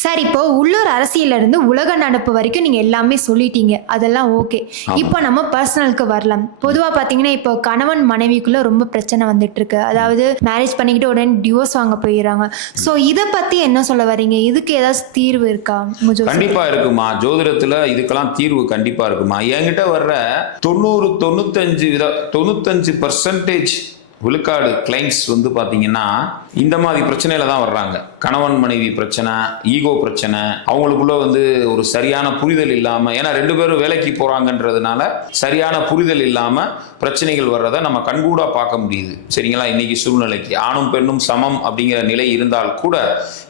Sir இப்போ உள்ளூர் அரசியல்ல இருந்து உலக நடப்பு வரைக்கும் நீங்க எல்லாமே சொல்லிட்டீங்க. அதெல்லாம் ஓகே. ஆமா. இப்போ நம்ம பர்சனலுக்கு வரலாம். பொதுவா பார்த்தீங்கன்னா, இப்போ கணவன் மனைவிக்குள்ள ரொம்ப பிரச்சனை வந்துட்டு இருக்கு. அதாவது மேரேஜ் பண்ணிக்கிட்டு உடனே டிவோர்ஸ் வாங்க போயிர்றாங்க. ஸோ இத பத்தி என்ன சொல்ல வரீங்க? இதுக்கு ஏதாச்சும் தீர்வு இருக்கா? முஜோ சார். கண்டிப்பா இருக்குமா. ஜோதிடத்துல இதுக்கெல்லாம் தீர்வு கண்டிப்பா இருக்குமா. என்கிட்ட வர்ற 90, 95% விழுக்காடு கிளைண்ட்ஸ் வந்து பாத்தீங்கன்னா இந்த மாதிரி பிரச்சனையில தான் வர்றாங்க. கணவன் மனைவி பிரச்சனை, ஈகோ பிரச்சனை, அவங்களுக்குள்ள வந்து ஒரு சரியான புரிதல் இல்லாம, ஏன்னா 2 பேரும் வேலைக்கு போறாங்கன்றதுனால சரியான புரிதல் இல்லாம பிரச்சனைகள் வர்றதை நம்ம கண்கூடா பார்க்க முடியுது. சரிங்களா. இன்னைக்கு சூழ்நிலைக்கு ஆணும் பெண்ணும் சமம் அப்படிங்கிற நிலை இருந்தால் கூட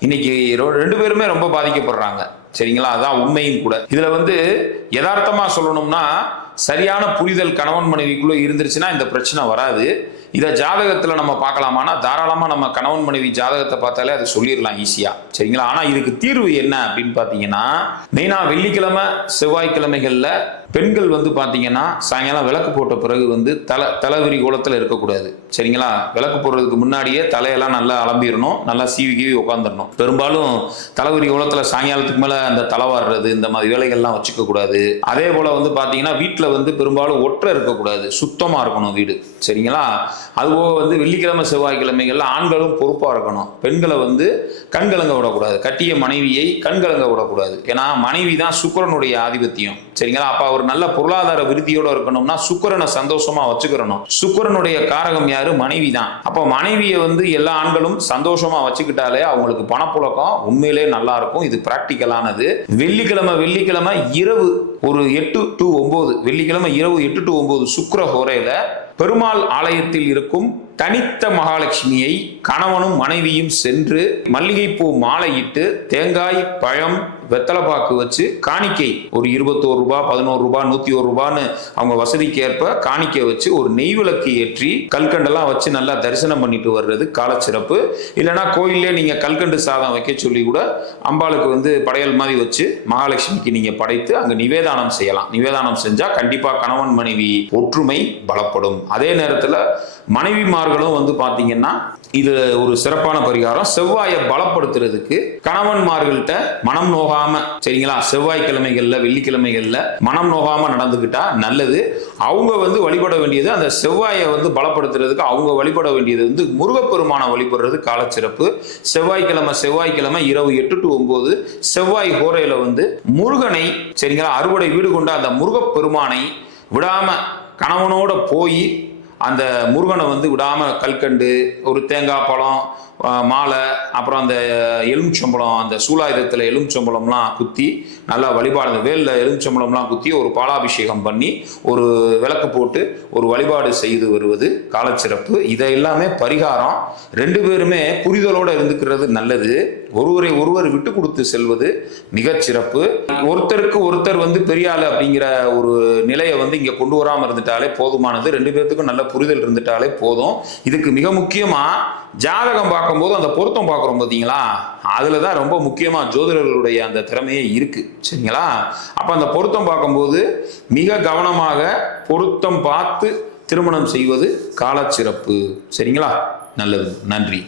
இன்னைக்கு 2 பேருமே ரொம்ப பாதிக்கப்படுறாங்க. சரிங்களா. அதான் உண்மையும் கூட. இதுல வந்து யதார்த்தமா சொல்லணும்னா சரியான புரிதல் கணவன் மனைவிக்குள்ள இருந்துருச்சுன்னா இந்த பிரச்சனை வராது. இதை ஜாதகத்துல நம்ம பார்க்கலாமானா தாராளமா நம்ம கணவன் மனைவி ஜாதகத்தை பார்த்தாலே அதை சொல்லிடலாம் ஈஸியா. சரிங்களா. ஆனா இதுக்கு தீர்வு என்ன அப்படின்னு பாத்தீங்கன்னா, மெயினா வெள்ளிக்கிழமை செவ்வாய்க்கிழமைகள்ல பெண்கள் வந்து பாத்தீங்கன்னா சாயங்காலம் விளக்கு போட்ட பிறகு வந்து தலைவிரி கோலத்துல இருக்கக்கூடாது. சரிங்களா. விளக்கு போடுறதுக்கு முன்னாடியே தலையெல்லாம் நல்லா அலம்பிடணும், நல்லா சீவி உட்காந்துடணும். பெரும்பாலும் தலைவிரி கோலத்துல சாயங்காலத்துக்கு மேல அந்த தலைவாடுறது இந்த மாதிரி வேலைகள்லாம் வச்சுக்க கூடாது. அதே போல வந்து பாத்தீங்கன்னா வீட்டுல வந்து பெரும்பாலும் ஒற்றை இருக்கக்கூடாது, சுத்தமா இருக்கணும் வீடு. சரிங்களா. அதுபோக வந்து வெள்ளிக்கிழமை செவ்வாய்க்கிழமைகள்ல ஆண்களும் பொறுப்பா இருக்கணும். பெண்களை வந்து கண்கலங்க விடக்கூடாது, கட்டிய மனைவியை கண்கலங்க விடக்கூடாது. ஏன்னா மனைவி தான் சுக்கிரனுடைய ஆதிபத்தியம். சரிங்களா. அப்ப அவர் நல்ல பொருளாதார விருத்தியோட இருக்கணும்னா சுக்கிரனை சந்தோஷமா வச்சுக்கிறணும். சுக்கிரனுடைய காரகம் யாரு? மனைவி தான். அப்ப மனைவியை வந்து எல்லா ஆண்களும் சந்தோஷமா வச்சுக்கிட்டாலே அவங்களுக்கு பணப்புழக்கம் உண்மையிலே நல்லா இருக்கும். இது பிராக்டிக்கலானது. வெள்ளிக்கிழமை இரவு ஒரு 8 to 9, வெள்ளிக்கிழமை இரவு 8 to 9 சுக்கிர ஹோரையில பெருமாள் ஆலயத்தில் இருக்கும் தனித்த மகாலட்சுமியை கணவனும் மனைவியும் சென்று மல்லிகைப்பூ மாலையிட்டு தேங்காய் பழம் வெத்தலைப்பாக்கு வச்சு காணிக்கை ஒரு 21 ரூபாய், 11 ரூபாய், 101 ரூபான்னு அவங்க வசதிக்கு ஏற்ப காணிக்கை வச்சு ஒரு நெய் விளக்கு ஏற்றி கல்கண்டெல்லாம் வச்சு நல்லா தரிசனம் பண்ணிட்டு வர்றது காலச்சிறப்பு. இல்லைன்னா கோயிலே நீங்க கல்கண்டு சாதம் வைக்க சொல்லி கூட அம்பாளுக்கு வந்து படையல் மாதிரி வச்சு மகாலட்சுமிக்கு நீங்க படைத்து அங்க நிவேதானம் செய்யலாம். நிவேதானம் செஞ்சா கண்டிப்பா கணவன் மனைவி ஒற்றுமை பலப்படும். அதே நேரத்துல மனைவிமார்களும் வந்து பாத்தீங்கன்னா இது ஒரு சிறப்பான பரிகாரம். செவ்வாயை பலப்படுத்துறதுக்கு கணவன்மார்கள்ட்ட மனம் நோகாம, சரிங்களா, செவ்வாய்க்கிழமைகள்ல வெள்ளிக்கிழமைகள்ல மனம் நோகாம நடந்துகிட்டா நல்லது. அவங்க வந்து வழிபட வேண்டியது, அந்த செவ்வாயை வந்து பலப்படுத்துறதுக்கு அவங்க வழிபட வேண்டியது வந்து முருகப்பெருமான வழிபடுறது காலச்சிறப்பு. செவ்வாய்க்கிழமை இரவு 8 to 9 செவ்வாய் ஹோரையில வந்து முருகனை, சரிங்களா, அறுவடை வீடு கொண்ட அந்த முருகப்பெருமானை விடாம கணவனோட போய் அந்த முருகனை வந்து விடாம கல்கண்டு, ஒரு தேங்காய் பழம், மாலை, அப்புறம் அந்த எலுமிச்சம்பழம், அந்த சூலாயுதத்தில் எலுமிச்சம்பழம்லாம் குத்தி நல்லா வழிபாடு, வேலில் எலுமிச்சம்பழம்லாம் குத்தி ஒரு பாலாபிஷேகம் பண்ணி ஒரு விளக்கு போட்டு ஒரு வழிபாடு செய்து வருவது காலச்சிறப்பு. இதை எல்லாமே பரிகாரம். 2 பேருமே புரிதலோடு இருந்துக்கிறது நல்லது. ஒருவரை ஒருவர் விட்டு கொடுத்து செல்வது மிகச்சிறப்பு. ஒருத்தருக்கு ஒருத்தர் வந்து பெரிய ஆளு அப்படிங்கிற ஒரு நிலையை வந்து இங்க கொண்டு வராம இருந்துட்டாலே போதுமானது. 2 பேர்த்துக்கும் நல்ல புரிதல் இருந்துட்டாலே போதும். இதுக்கு மிக முக்கியமா ஜாதகம் பார்க்கும்போது அந்த பொருத்தம் பார்க்குறோம் பார்த்தீங்களா, அதுலதான் ரொம்ப முக்கியமா ஜோதிடர்களுடைய அந்த திறமையே இருக்கு. சரிங்களா. அப்ப அந்த பொருத்தம் பார்க்கும்போது மிக கவனமாக பொருத்தம் பார்த்து திருமணம் செய்வது காலச்சிறப்பு. சரிங்களா. நல்லது. நன்றி.